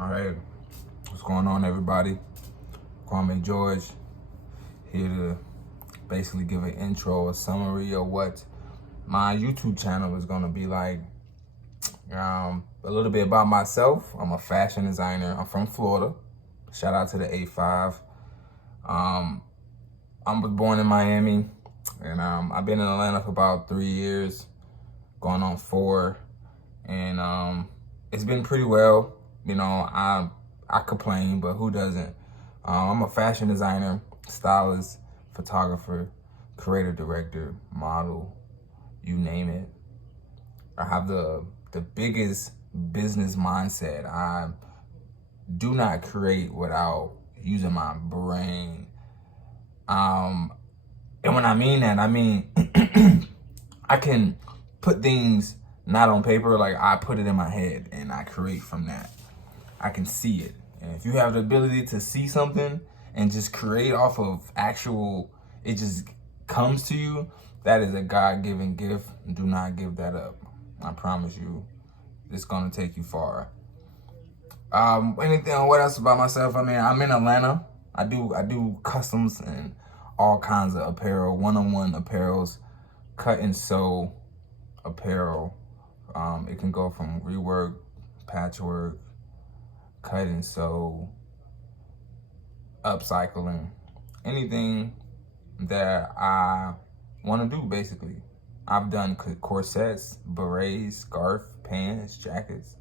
All right, what's going on, everybody? Quamay George here to basically give an intro, a summary of what my YouTube channel is gonna be like. A little bit about myself. I'm a fashion designer. I'm from Florida. Shout out to the A5. I was born in Miami, and I've been in Atlanta for about 3 years, going on 4, and it's been pretty well. You know, I complain, but who doesn't? I'm a fashion designer, stylist, photographer, creative director, model, you name it. I have the biggest business mindset. I do not create without using my brain. And when I mean that, I mean I can put things not on paper, like I put it in my head and I create from that. I can see it. And if you have the ability to see something and just create off of actual, it just comes to you, that is a God-given gift. Do not give that up. I promise you, it's gonna take you far. What else about myself? I mean, I'm in Atlanta. I do customs and all kinds of apparel, one-on-one apparels, cut and sew apparel. It can go from rework, patchwork, cut and sew, upcycling, anything that I want to do, basically. I've done corsets, berets, scarf, pants, jackets.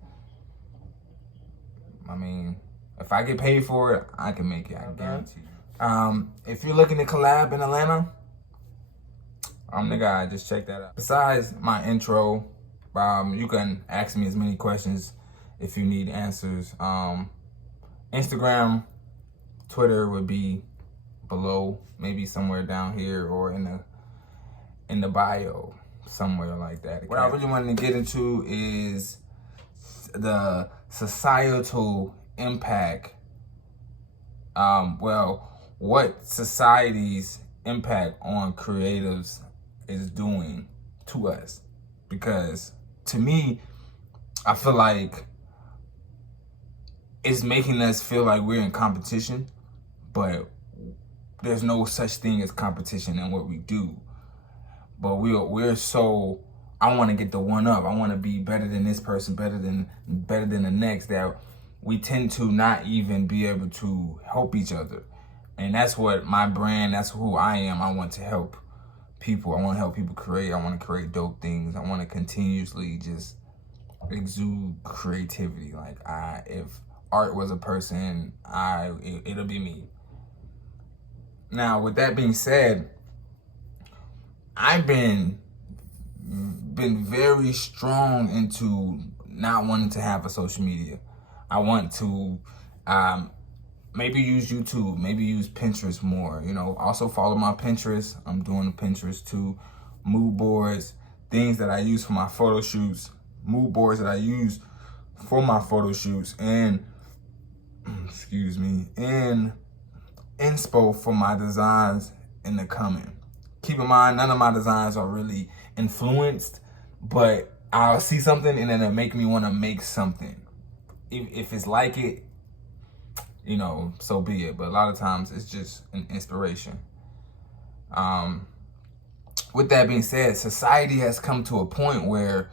I mean, if I get paid for it, I can make it, I guarantee you. If you're looking to collab in Atlanta, I'm the guy, just check that out. Besides my intro, you can ask me as many questions if you need answers. Instagram, Twitter would be below, maybe somewhere down here or in the bio, somewhere like that. What I really wanted to get into is the societal impact. What society's impact on creatives is doing to us. Because to me, I feel like it's making us feel like we're in competition, but there's no such thing as competition in what we do. But we're so, I want to get the one up. I want to be better than this person, better than the next, that we tend to not even be able to help each other. And that's what my brand, that's who I am. I want to help people. I want to help people create. I want to create dope things. I want to continuously just exude creativity. Like if art was a person, it'll be me. Now, with that being said, I've been very strong into not wanting to have a social media. I want to maybe use YouTube, maybe use Pinterest more. You know, also follow my Pinterest. I'm doing Pinterest too. Mood boards, things that I use for my photo shoots, mood boards that I use for my photo shoots, and and inspo for my designs in the coming. Keep in mind, none of my designs are really influenced, but I'll see something and then it'll make me want to make something. If it's like it, you know, so be it. But a lot of times it's just an inspiration. With that being said, society has come to a point where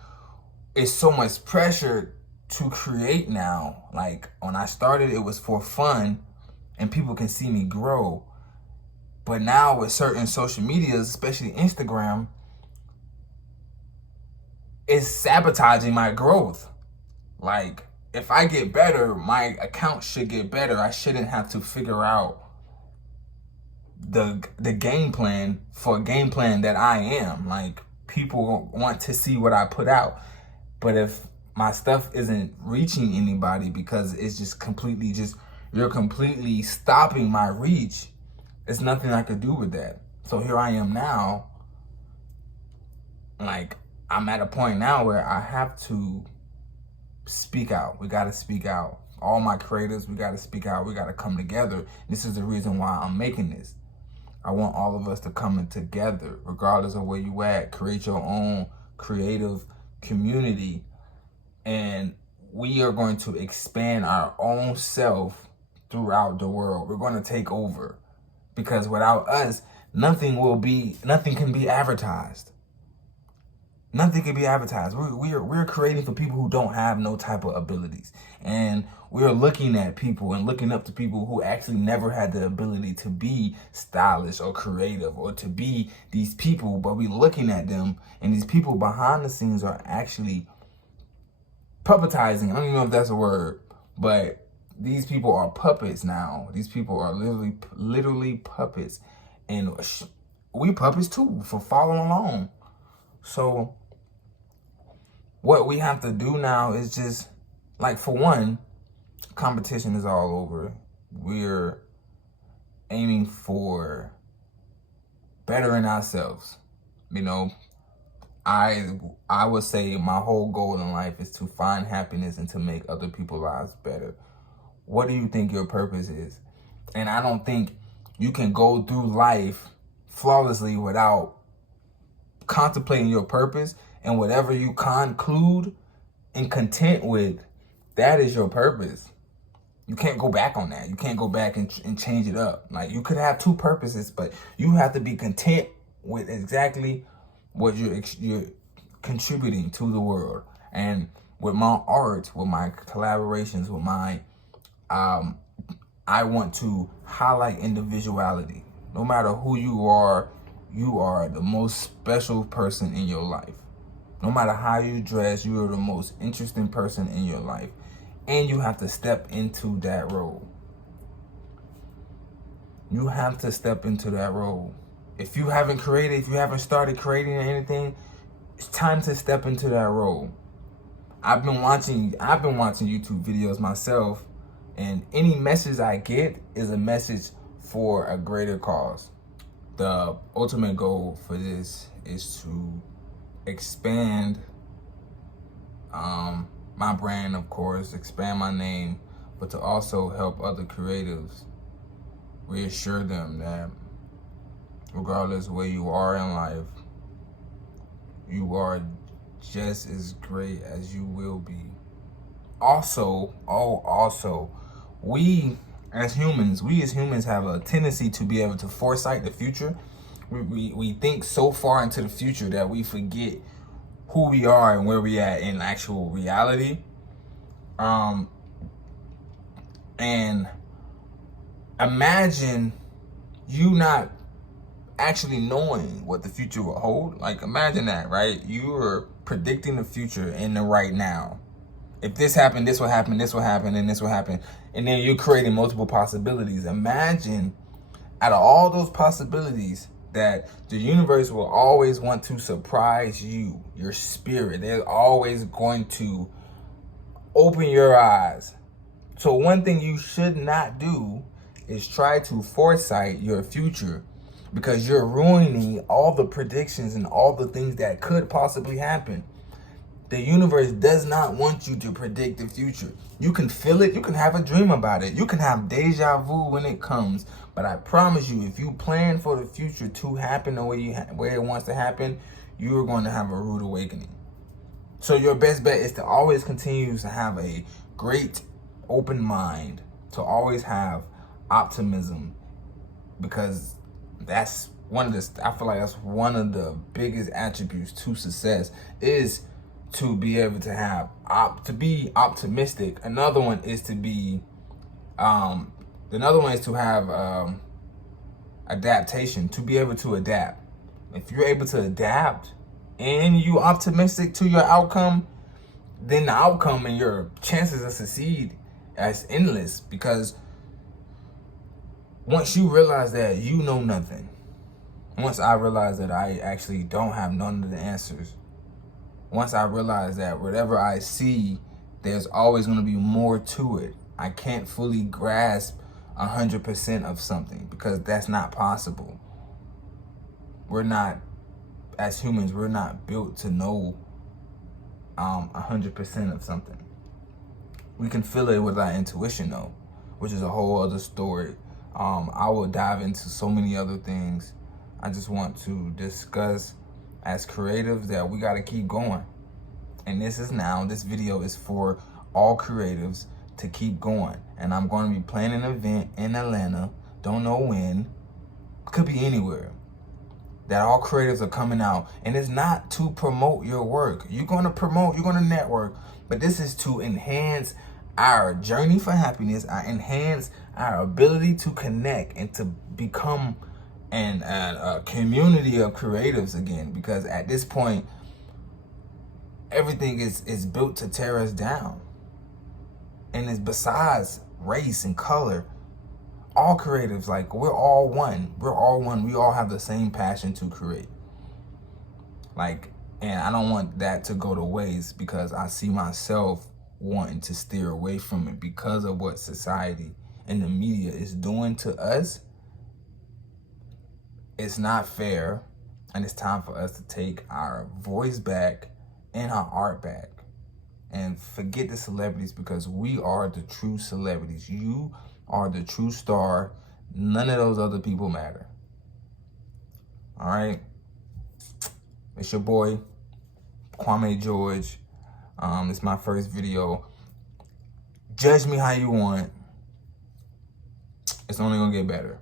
it's so much pressure to create now. Like when I started, it was for fun and people can see me grow. But now with certain social medias, especially Instagram, it's sabotaging my growth. Like if I get better, my account should get better. I shouldn't have to figure out the game plan for a game plan that I am. Like people want to see what I put out. But if my stuff isn't reaching anybody because it's just you're completely stopping my reach, there's nothing I could do with that. So here I am now, like I'm at a point now where I have to speak out. We gotta speak out. All my creators, we gotta speak out. We gotta come together. This is the reason why I'm making this. I want all of us to come in together, regardless of where you at. Create your own creative community. And we are going to expand our own self throughout the world. We're going to take over, because without us, nothing can be advertised. Nothing can be advertised. We're creating for people who don't have no type of abilities. And we're looking at people and looking up to people who actually never had the ability to be stylish or creative or to be these people, but we're looking at them, and these people behind the scenes are actually puppetizing. I don't even know if that's a word, but these people are puppets now. These people are literally puppets. And we puppets too for following along. So what we have to do now is just, like, for one, competition is all over. We're aiming for bettering ourselves. You know, I would say my whole goal in life is to find happiness and to make other people's lives better. What do you think your purpose is? And I don't think you can go through life flawlessly without contemplating your purpose, and whatever you conclude and content with, that is your purpose. You can't go back on that. You can't go back and change it up. Like, you could have two purposes, but you have to be content with exactly what you're contributing to the world. And with my art, with my collaborations, with my I want to highlight individuality. No matter who you are the most special person in your life. No matter how you dress, you are the most interesting person in your life. And you have to step into that role. You have to step into that role. If you haven't started creating anything, it's time to step into that role. I've been watching YouTube videos myself, and any message I get is a message for a greater cause. The ultimate goal for this is to expand my brand, of course, expand my name, but to also help other creatives, reassure them that regardless of where you are in life, you are just as great as you will be. Also, we as humans have a tendency to be able to foresight the future. We think so far into the future that we forget who we are and where we at in actual reality. And imagine you not actually knowing what the future will hold. Like, imagine that, right? You are predicting the future in the right now. If this happened, this will happen, this will happen, and this will happen. And then you're creating multiple possibilities. Imagine, out of all those possibilities, that the universe will always want to surprise you, your spirit. They're always going to open your eyes. So one thing you should not do is try to foresight your future, because you're ruining all the predictions and all the things that could possibly happen. The universe does not want you to predict the future. You can feel it. You can have a dream about it. You can have deja vu when it comes. But I promise you, if you plan for the future to happen the way it wants to happen, you are going to have a rude awakening. So your best bet is to always continue to have a great open mind, to always have optimism, because that's I feel like that's one of the biggest attributes to success, is to be able to have to be optimistic. Another one is to be have adaptation, to be able to adapt. If you're able to adapt and you optimistic to your outcome, then the outcome and your chances of succeed is endless. Because once you realize that you know nothing, once I realize that I actually don't have none of the answers, once I realize that whatever I see, there's always going to be more to it. I can't fully grasp 100% of something, because that's not possible. As humans, we're not built to know 100% of something. We can feel it with our intuition, though, which is a whole other story. I will dive into so many other things. I just want to discuss, as creatives, that we got to keep going. And this video is for all creatives to keep going. And I'm going to be planning an event in Atlanta, don't know when, could be anywhere, that all creatives are coming out. And it's not to promote your work. You're going to promote, you're going to network, but this is to enhance our journey for happiness, enhance our ability to connect and to become a community of creatives again. Because at this point, everything is built to tear us down. And it's besides race and color, all creatives, like, we're all one. We're all one. We all have the same passion to create. Like, and I don't want that to go to waste, because I see myself wanting to steer away from it because of what society and the media is doing to us. It's not fair, and it's time for us to take our voice back and our art back. And forget the celebrities, because we are the true celebrities. You are the true star. None of those other people matter. All right? It's your boy, Quamay George. It's my first video. Judge me how you want. It's only gonna get better.